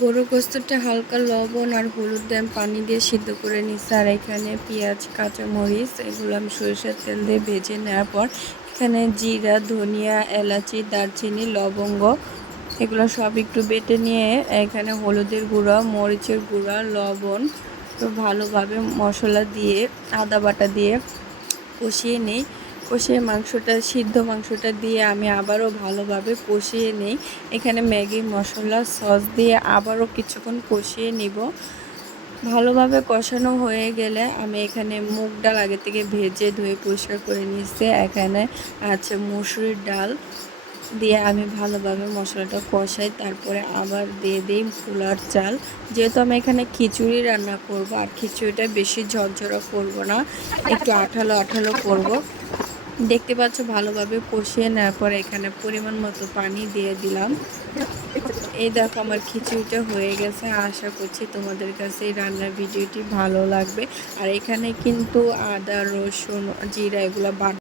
গরুর গোস্তটা হালকা লবণ আর হলুদ দিয়ে পানি দিয়ে সিদ্ধ করে নিচ্ছি। আর এখানে পেঁয়াজ, কাঁচামরিচ এগুলো আমি সরিষার তেল দিয়ে ভেজে নেওয়ার পর এখানে জিরা, ধনিয়া, এলাচি, দারচিনি, লবঙ্গ এগুলো সব একটু বেটে নিয়ে এখানে হলুদের গুঁড়া, মরিচের গুঁড়া, লবণ তো ভালোভাবে মশলা দিয়ে আদা বাটা দিয়ে কষিয়ে নিই। কষিয়ে মাংসটা, সিদ্ধ মাংসটা দিয়ে আমি আবারও ভালোভাবে কষিয়ে নিই। এখানে ম্যাগি, মশলা, সস দিয়ে আবারও কিছুক্ষণ কষিয়ে নিব। ভালোভাবে কষানো হয়ে গেলে আমি এখানে মুগ ডাল আগে থেকে ভেজে ধুয়ে পরিষ্কার করে নিচ্ছি এখানে আছে মুসুরির ডাল দিয়ে আমি ভালোভাবে মশলাটা কষাই, তারপরে আবার দিয়ে দিই পোলার চাল। যেহেতু আমি এখানে খিচুড়ি রান্না করব, আর খিচুড়িটা বেশি ঝরঝরা করব না, একটু আঠালো আঠালো করব। দেখতে পাচ্ছ, ভালোভাবে কষিয়ে নেওয়ার পর এখানে পরিমাণ মতো পানি দিয়ে দিলাম। এই দেখো, আমার খিচুড়িটা হয়ে গেছে। আশা করছি তোমাদের কাছে এই রান্নার ভিডিওটি ভালো লাগবে। আর এখানে কিন্তু আদা, রসুন, জিরা এগুলো বাট